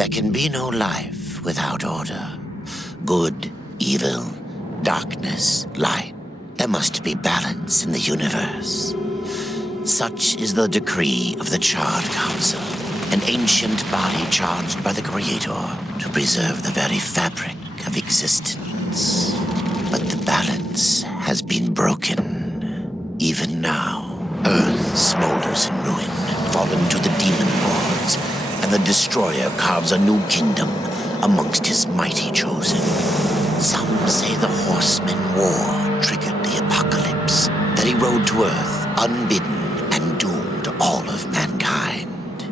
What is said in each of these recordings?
There can be no life without order. Good, evil, darkness, light. There must be balance in the universe. Such is the decree of the Charred Council, an ancient body charged by the Creator to preserve the very fabric of existence. But the balance has been broken. Even now, Earth smolders in ruin, fallen to the demon lords, and the Destroyer carves a new kingdom amongst his mighty chosen. Some say the Horseman War triggered the apocalypse, that he rode to Earth unbidden and doomed all of mankind.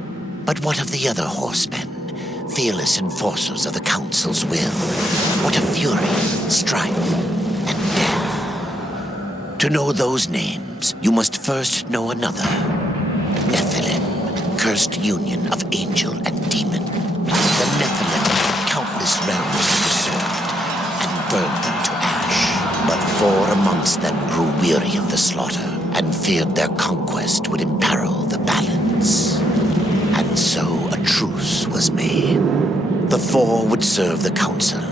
But what of the other horsemen, fearless enforcers of the Council's will? What of fury, strife, and death? To know those names, you must first know another. Nephilim, cursed union of angel and demon. The Nephilim, countless realms to the sword, and burned them to ash. But 4 amongst them grew weary of the slaughter, and feared their conquest would imperil the balance. And so a truce was made. The 4 would serve the Council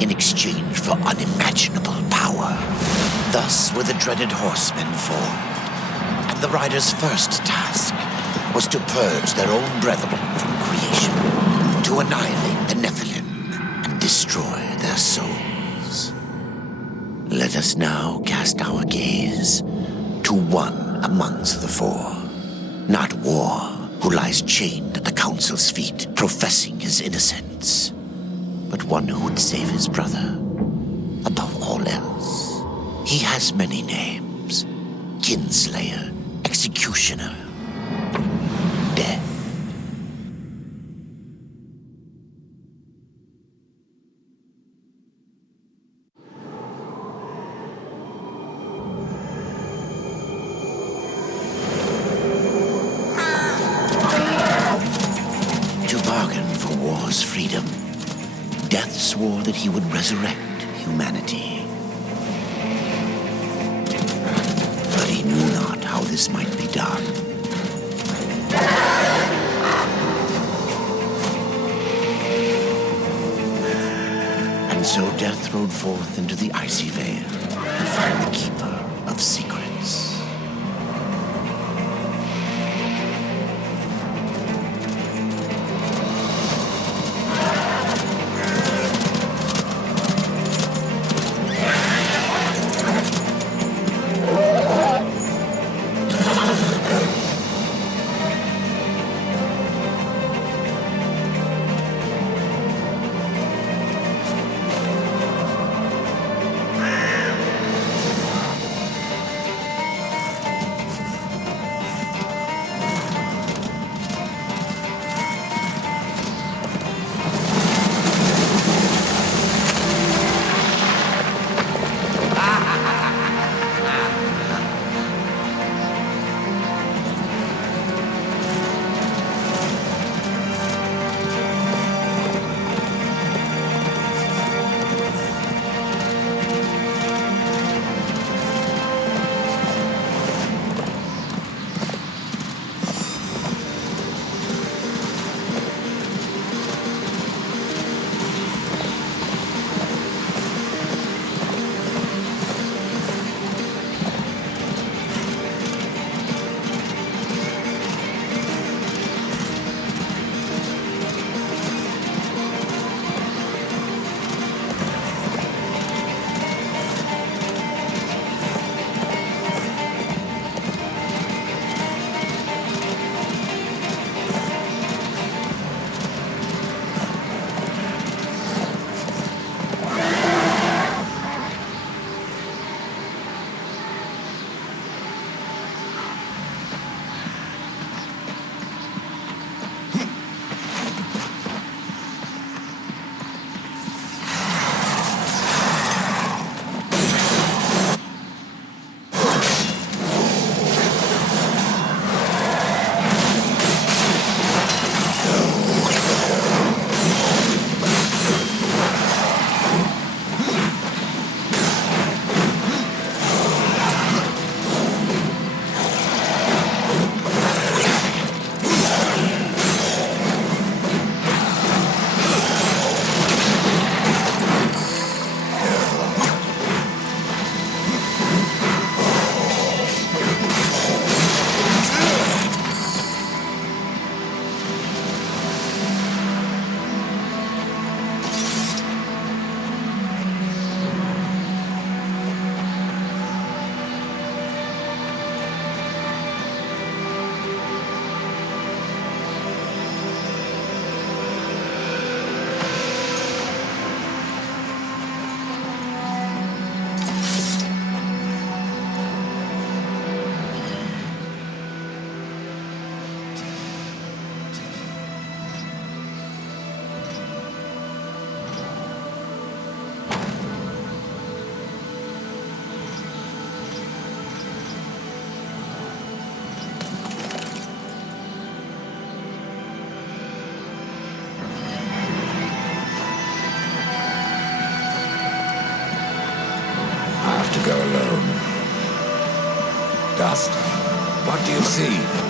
in exchange for unimaginable power. Thus were the dreaded horsemen formed, and the riders' first task was to purge their own brethren from creation, to annihilate the Nephilim and destroy their souls. Let us now cast our gaze to one amongst the 4, not War, who lies chained at the Council's feet, professing his innocence, but one who would save his brother above all else. He has many names: Kinslayer, Executioner, Death. To bargain for war's freedom, Death swore that he would resurrect humanity. But he knew not how this might be done. And so Death rode forth into the icy veil to find the Keeper of Secrets. fast. What do you see?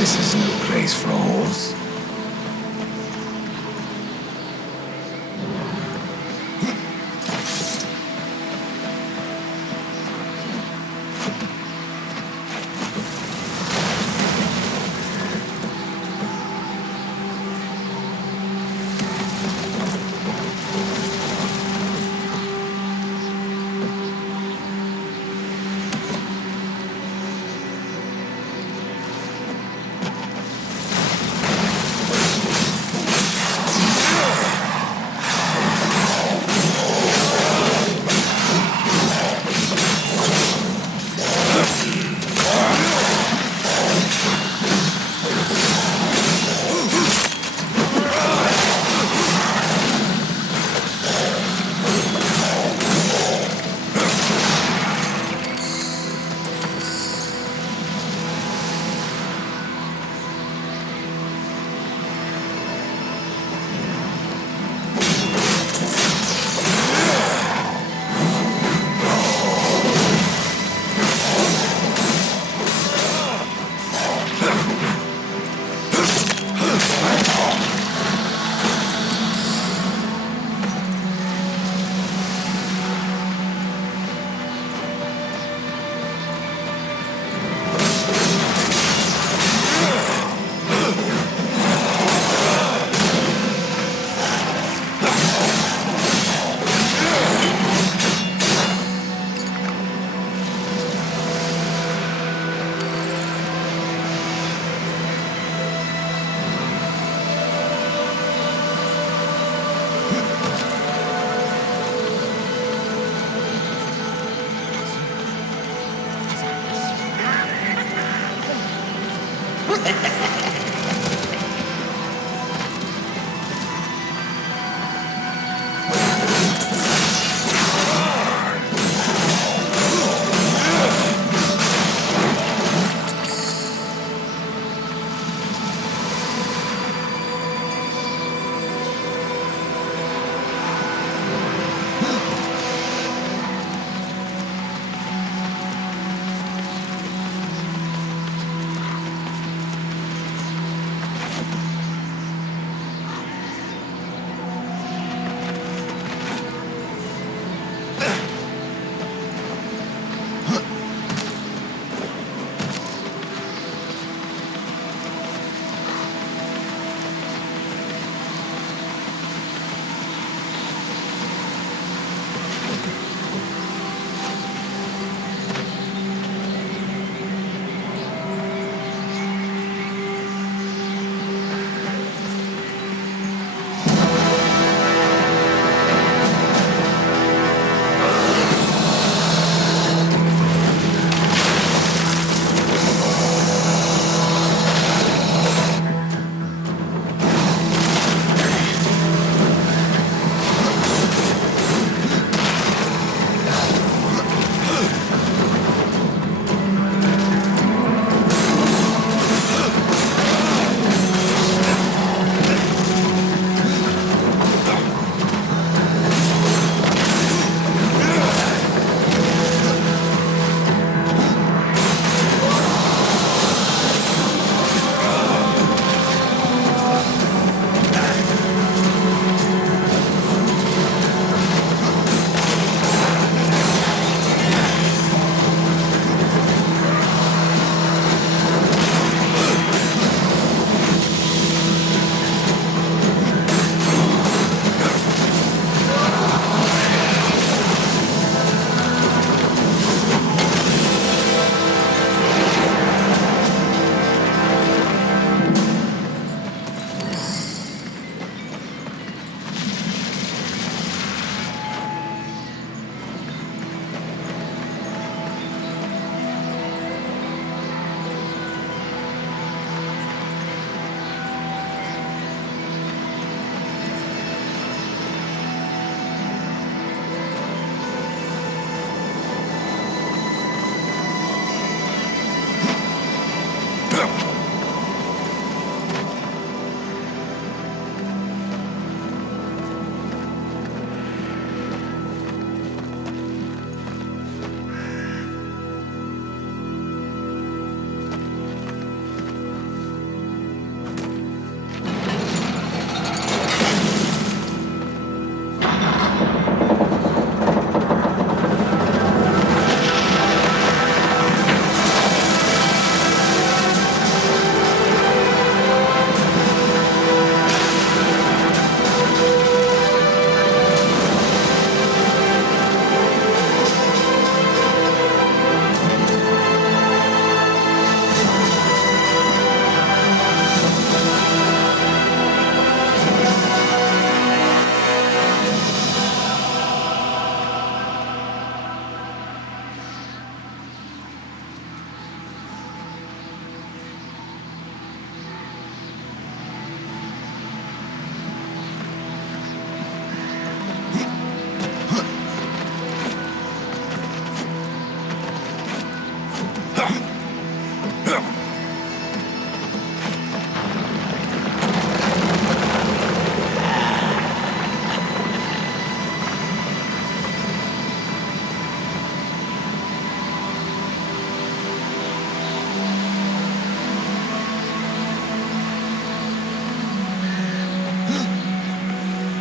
This is no place for a horse.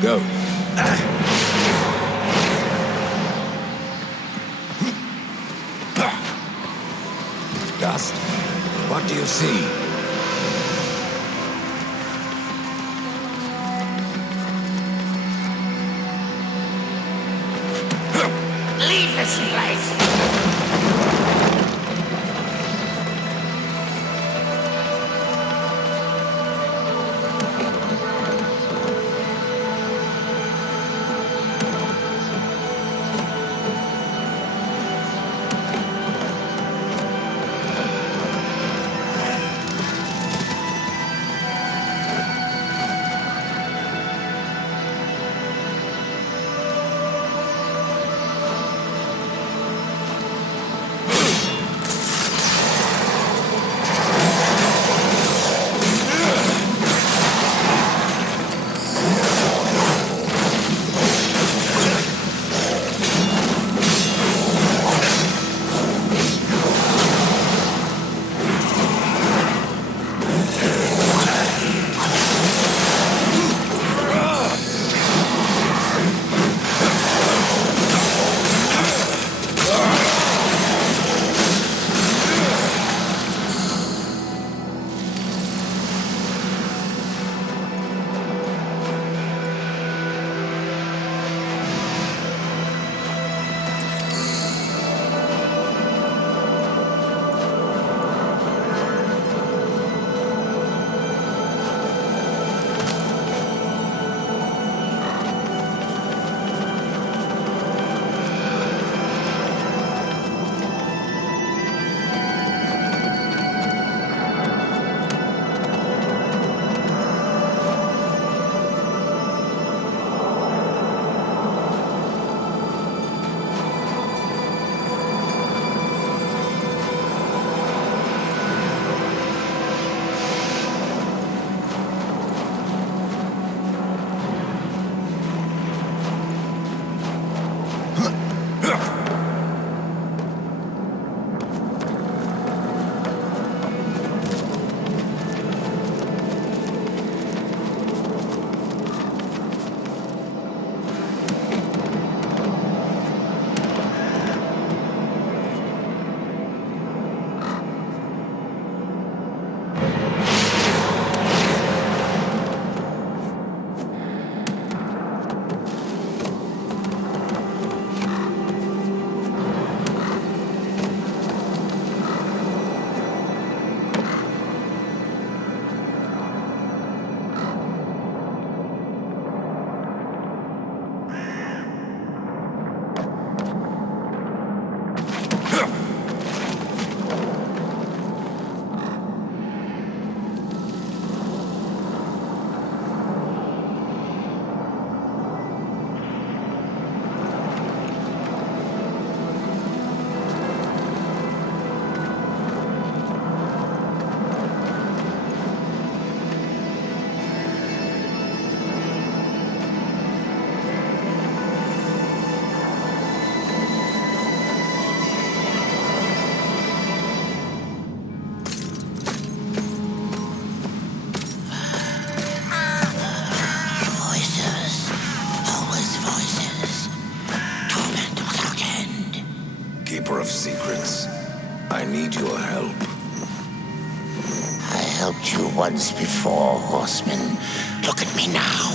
Go. Dust? What do you see? Leave this place! Keeper of secrets, I need your help. I helped you once before, horseman. Look at me now.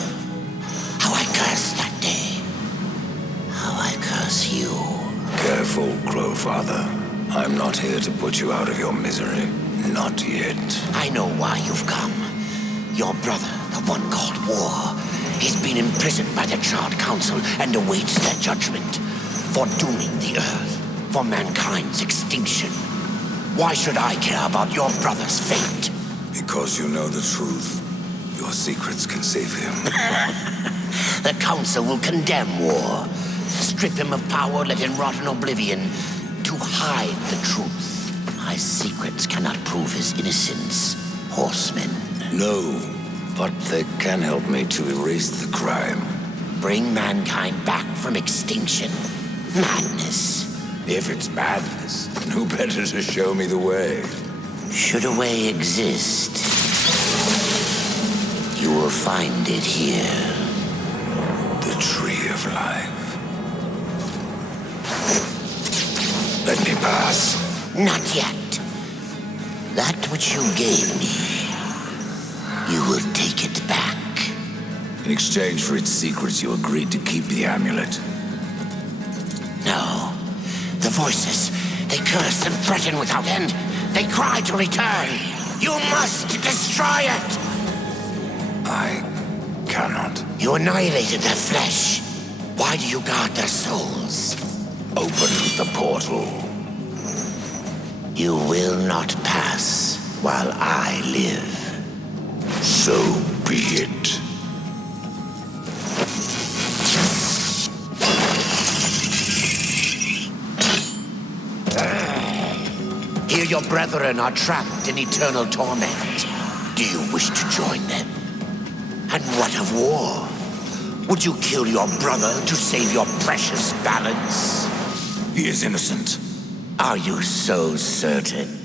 How I cursed that day. How I curse you. Careful, Crowfather. I'm not here to put you out of your misery. Not yet. I know why you've come. Your brother, the one called War, he's been imprisoned by the Charred Council and awaits their judgment for dooming the Earth, for mankind's extinction. Why should I care about your brother's fate? Because you know the truth. Your secrets can save him. The Council will condemn War, strip him of power, let him rot in oblivion, to hide the truth. My secrets cannot prove his innocence, horseman. No, but they can help me to erase the crime. Bring mankind back from extinction. Madness. If it's madness, then who better to show me the way? Should a way exist, you will find it here. the tree of life. Let me pass. Not yet. That which you gave me, you will take it back. In exchange for its secrets, you agreed to keep the amulet. No. The voices, they curse and threaten without end. They cry to return. You must destroy it! I cannot. You annihilated their flesh. Why do you guard their souls? Open the portal. You will not pass while I live. So be it. Here your brethren are trapped in eternal torment. Do you wish to join them? And what of war? Would you kill your brother to save your precious balance? He is innocent. Are you so certain?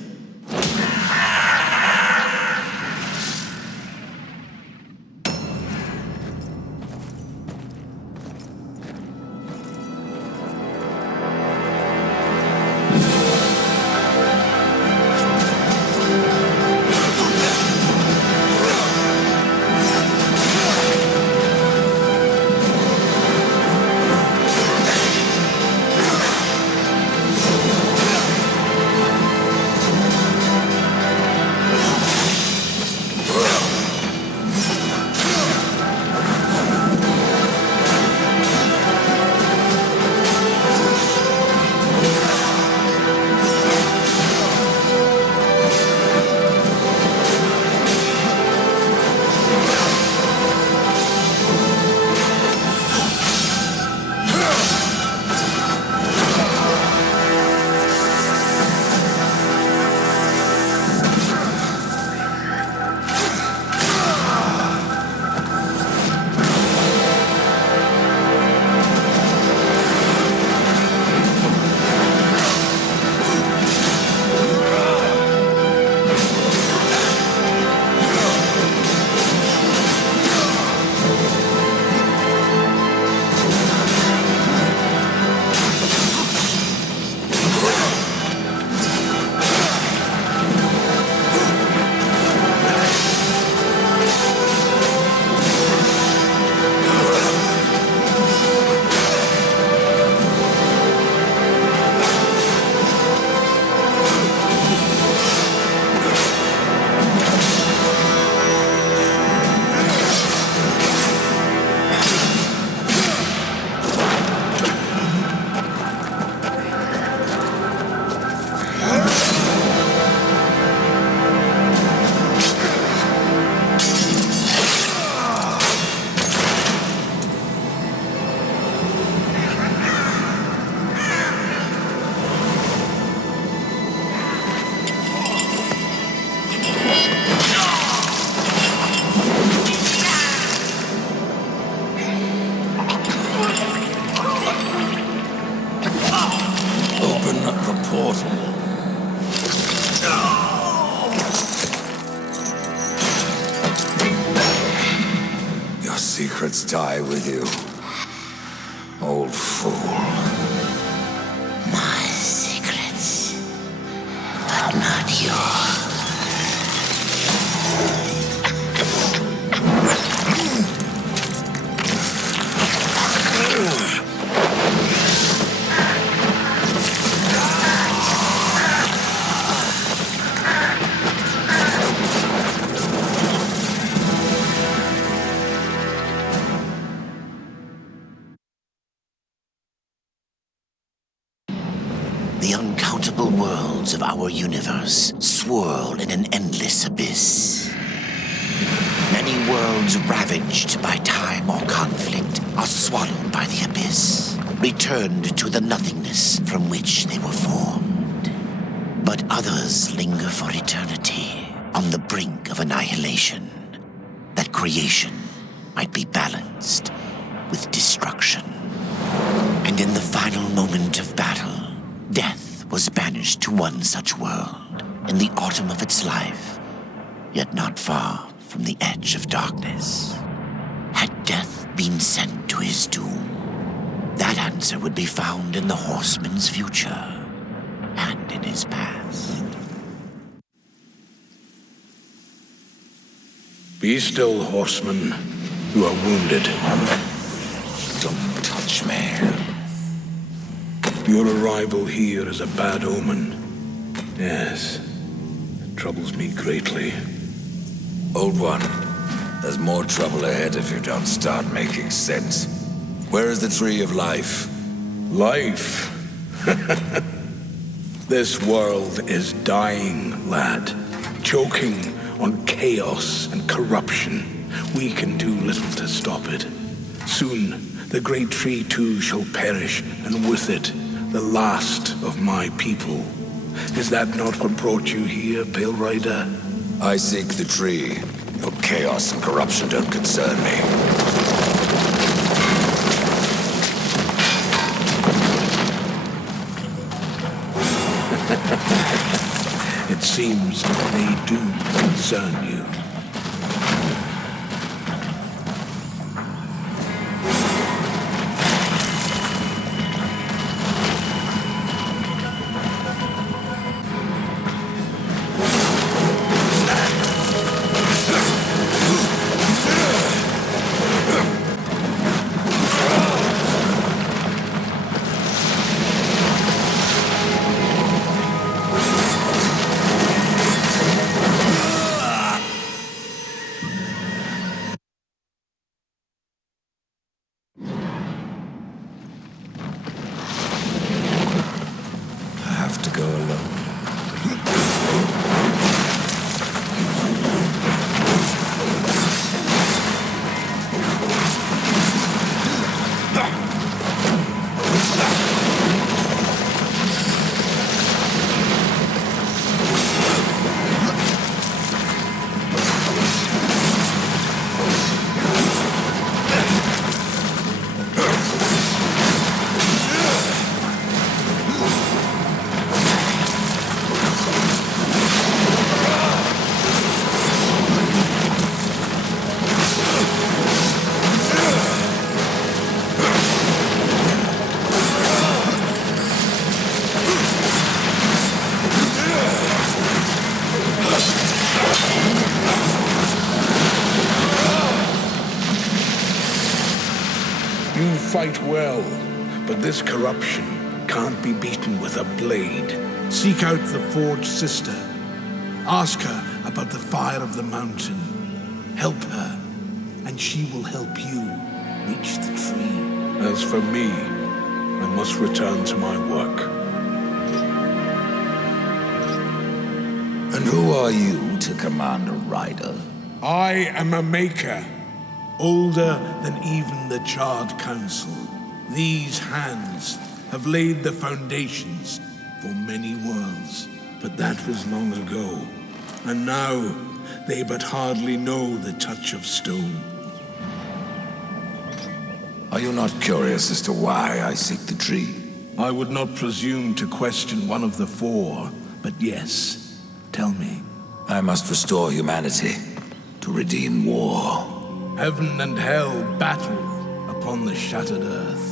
Secrets die with you, old fool. My secrets, but not yours. The uncountable worlds of our universe swirl in an endless abyss. Many worlds ravaged by time or conflict are swallowed by the abyss, returned to the nothingness from which they were formed. But others linger for eternity on the brink of annihilation, that creation might be balanced with destruction. And in the final moment of battle, death was banished to one such world in the autumn of its life, yet not far from the edge of darkness. Had death been sent to his doom? That answer would be found in the horseman's future and in his past. Be still, horseman. You are wounded. Don't touch me. Your arrival here is a bad omen. Yes, it troubles me greatly. Old one, there's more trouble ahead if you don't start making sense. Where is the Tree of Life? Life? This world is dying, lad. Choking on chaos and corruption. We can do little to stop it. Soon, the great tree too shall perish, and with it, the last of my people. Is that not what brought you here, Pale Rider? I seek the tree. Your chaos and corruption don't concern me. It seems they do concern you. You fight well, but this corruption can't be beaten with a blade. Seek out the Forge Sister. Ask her about the fire of the mountain. Help her, and she will help you reach the tree. As for me, I must return to my work. And who are you to command a rider? I am a maker, older than even the Charred Council. These hands have laid the foundations for many worlds, but that was long ago. And now, they but hardly know the touch of stone. Are you not curious as to why I seek the tree? I would not presume to question one of the four, but yes, tell me. I must restore humanity, to redeem war. Heaven and hell battle upon the shattered earth.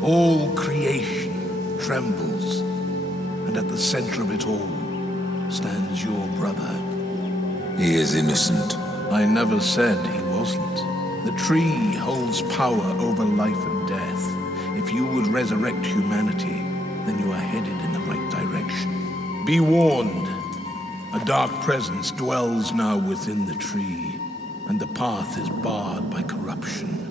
All creation trembles, and at the center of it all stands your brother. He is innocent. I never said he wasn't. The tree holds power over life and death. If you would resurrect humanity, then you are headed in the right direction. Be warned. A dark presence dwells now within the tree, and the path is barred by corruption.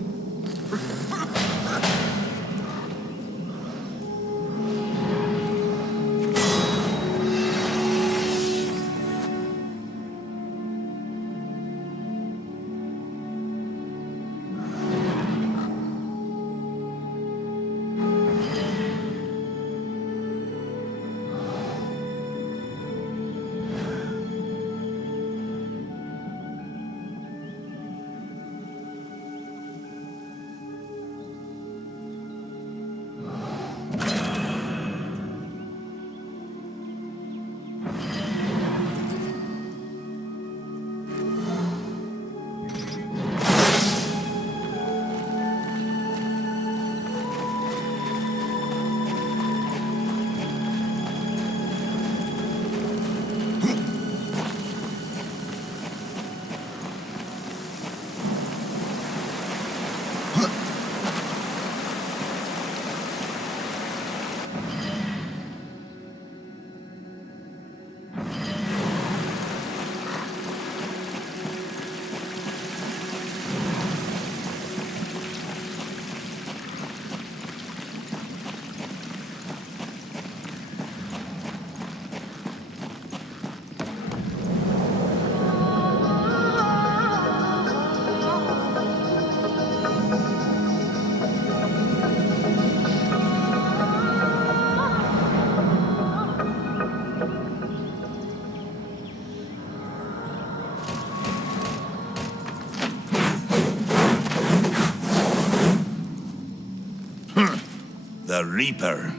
the Reaper.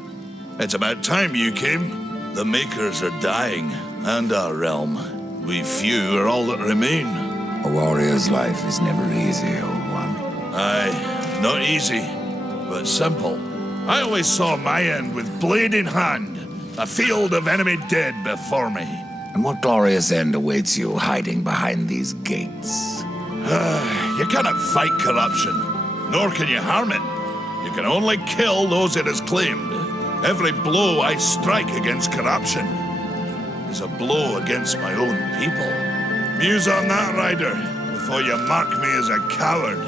It's about time you came. The Makers are dying, and our realm. We few are all that remain. A warrior's life is never easy, old one. Aye, not easy, but simple. I always saw my end with blade in hand, a field of enemy dead before me. And what glorious end awaits you hiding behind these gates? You cannot fight corruption, nor can you harm it. You can only kill those it has claimed. Every blow I strike against corruption is a blow against my own people. Muse on that, Ryder, before you mark me as a coward.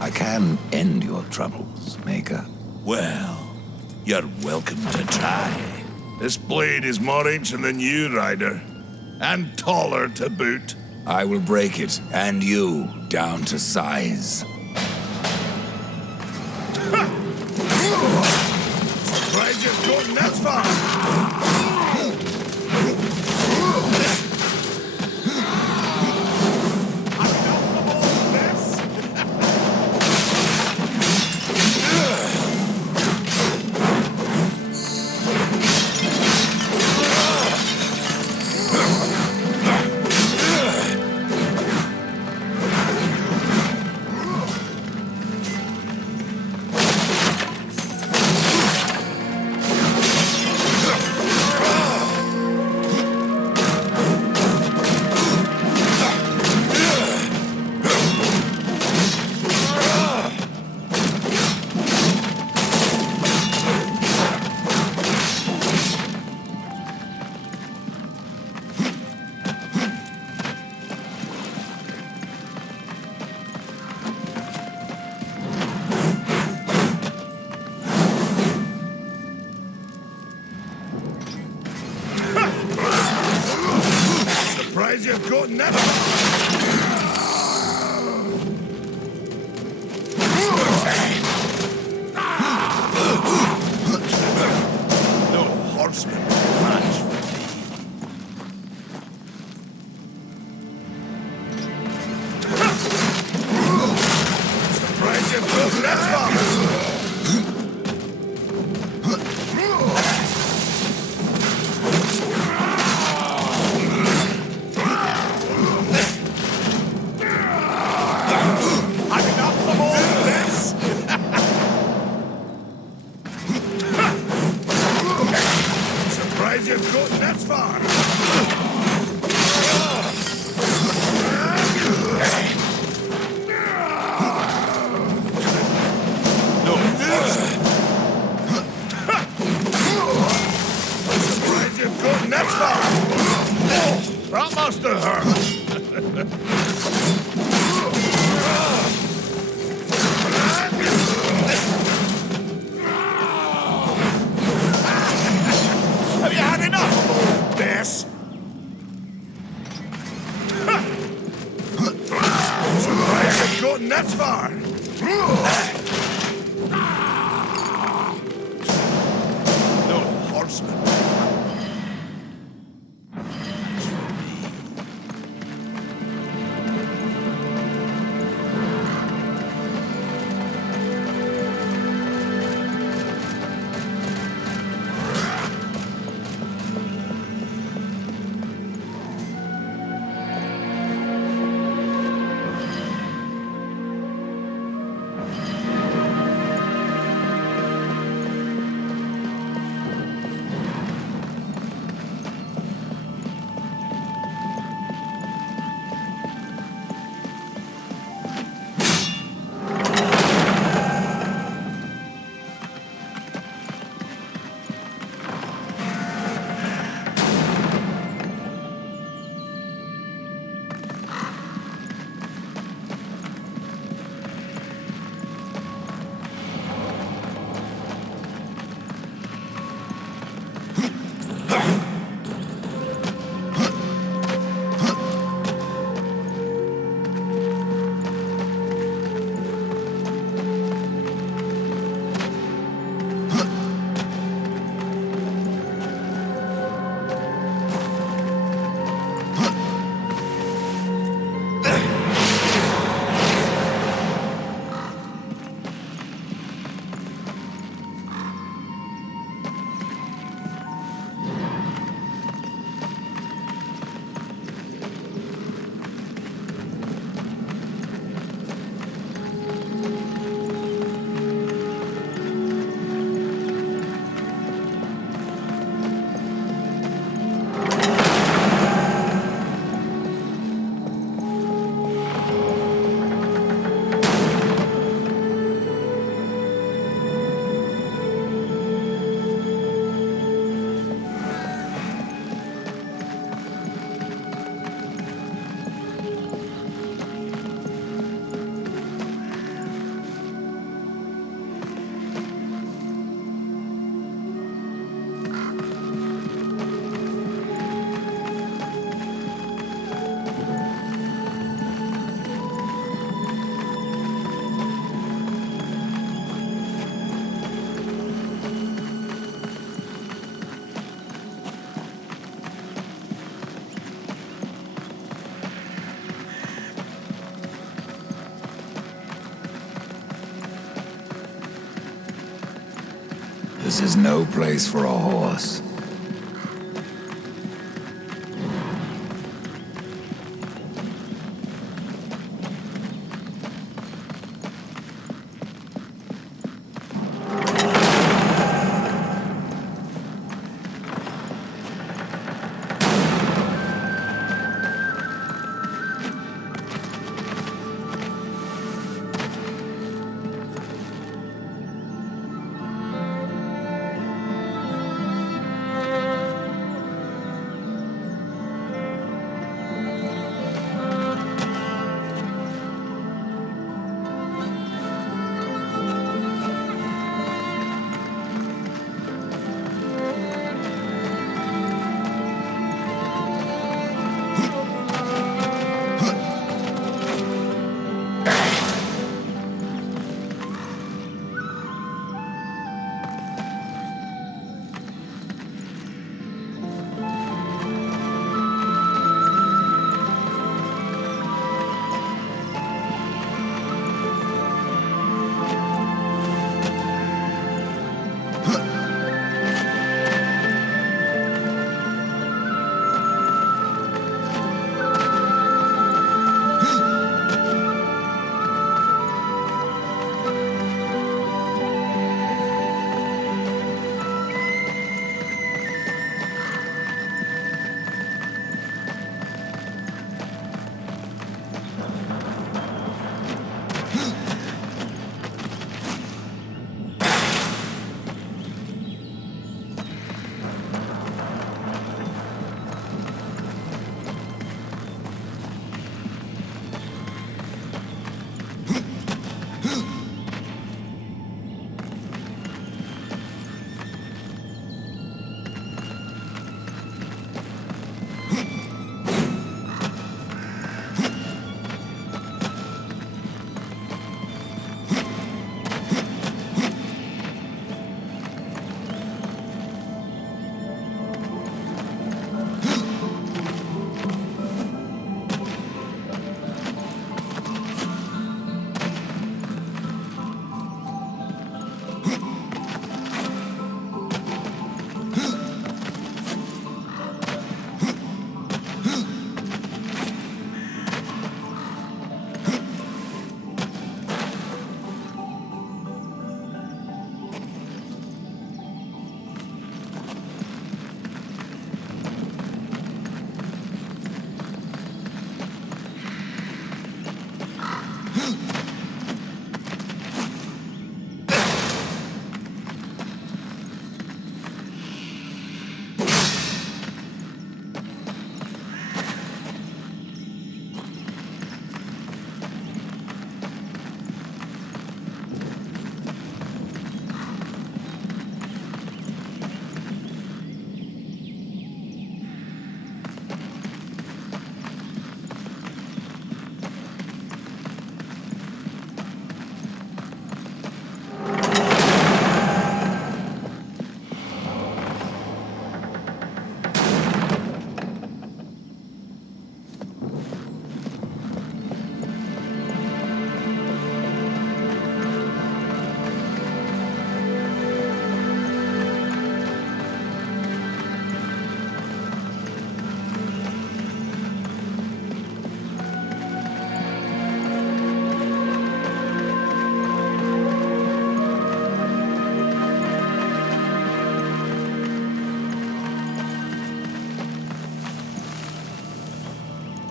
I can end your troubles, Maker. Well, you're welcome to try. This blade is more ancient than you, Ryder. And taller to boot. I will break it, and you, down to size. Surprised you've gotten that far. Surprised you've gotten that far. No horseman will match for me. Surprised you've gotten that far. You've gotten that far. No. Surprised you've gotten that far. That must have hurt. Have you had enough of all this? Surprised you've gotten that far. No horseman. This is no place for a horse.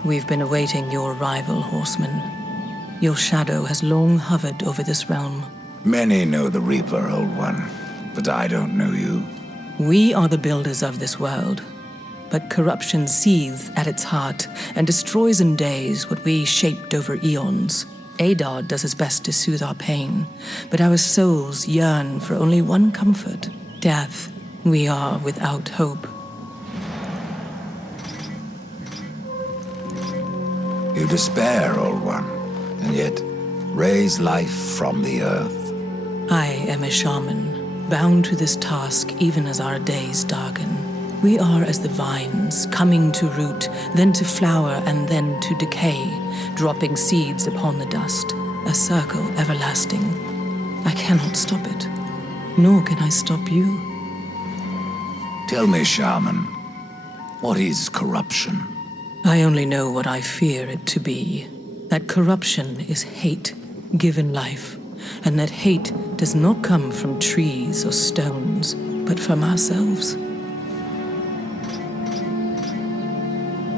We've been awaiting your arrival, horseman. Your shadow has long hovered over this realm. Many know the Reaper, Old One, but I don't know you. We are the builders of this world, but corruption seethes at its heart and destroys in days what we shaped over eons. Adar does his best to soothe our pain, but our souls yearn for only one comfort: death. We are without hope. You despair, Old One, and yet raise life from the earth. I am a shaman, bound to this task even as our days darken. We are as the vines, coming to root, then to flower, and then to decay, dropping seeds upon the dust, a circle everlasting. I cannot stop it. nor can I stop you. Tell me, Shaman, what is corruption? I only know what I fear it to be. That corruption is hate given life, and that hate does not come from trees or stones, but from ourselves.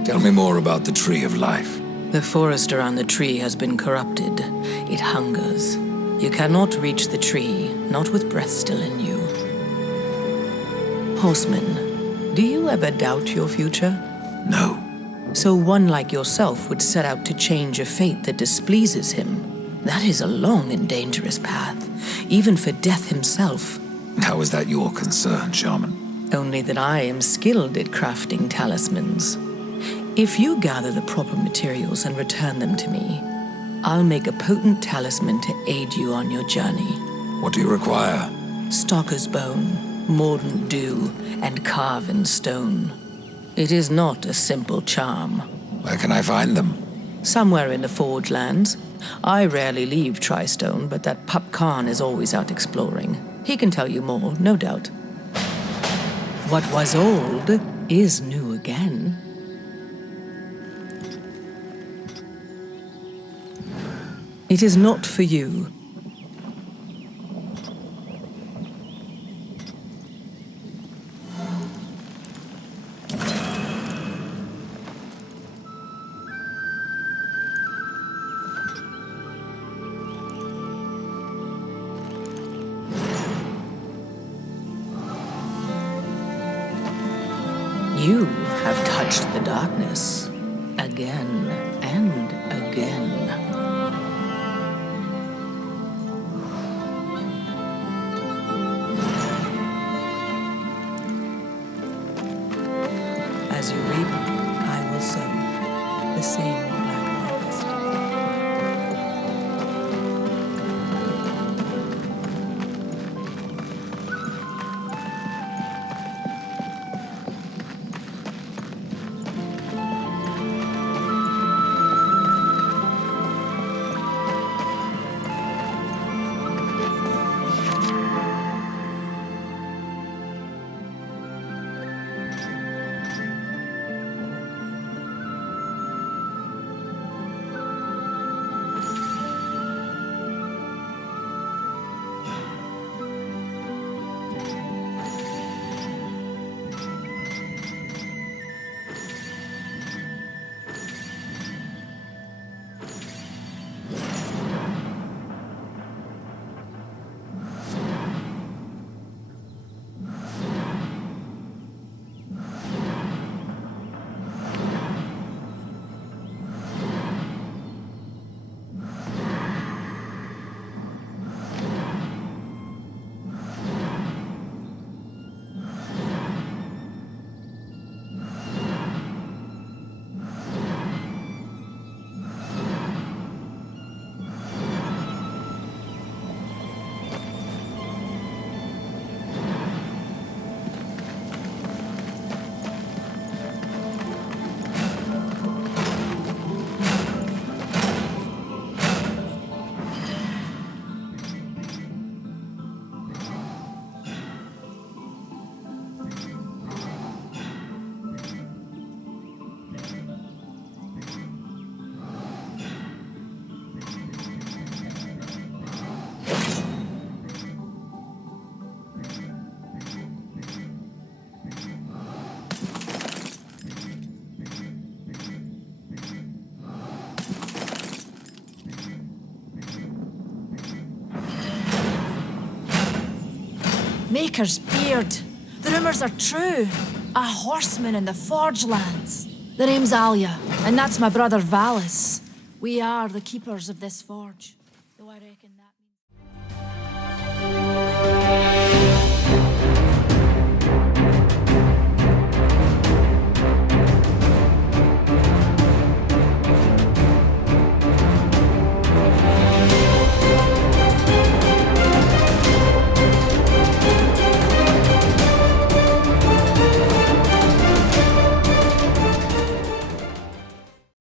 Tell me more about the Tree of Life. The forest around the tree has been corrupted. It hungers. You cannot reach the tree, not with breath still in you. Horseman, do you ever doubt your future? No. So one like yourself would set out to change a fate that displeases him. That is a long and dangerous path, even for Death himself. How is that your concern, Shaman? Only that I am skilled at crafting talismans. If you gather the proper materials and return them to me, I'll make a potent talisman to aid you on your journey. What do you require? Stalker's bone, mordant dew, and carven stone. It is not a simple charm. Where can I find them? Somewhere in the Forge lands. I rarely leave Tristone, but that Pup Khan is always out exploring. He can tell you more, no doubt. What was old is new again. It is not for you. You have touched the darkness again and again. As you reap, I will sow. The same black harvest. Maker's beard. The rumors are true. A horseman in the Forge lands. The name's Alia, and that's my brother Valis. We are the keepers of this forge. Though I reckon that means...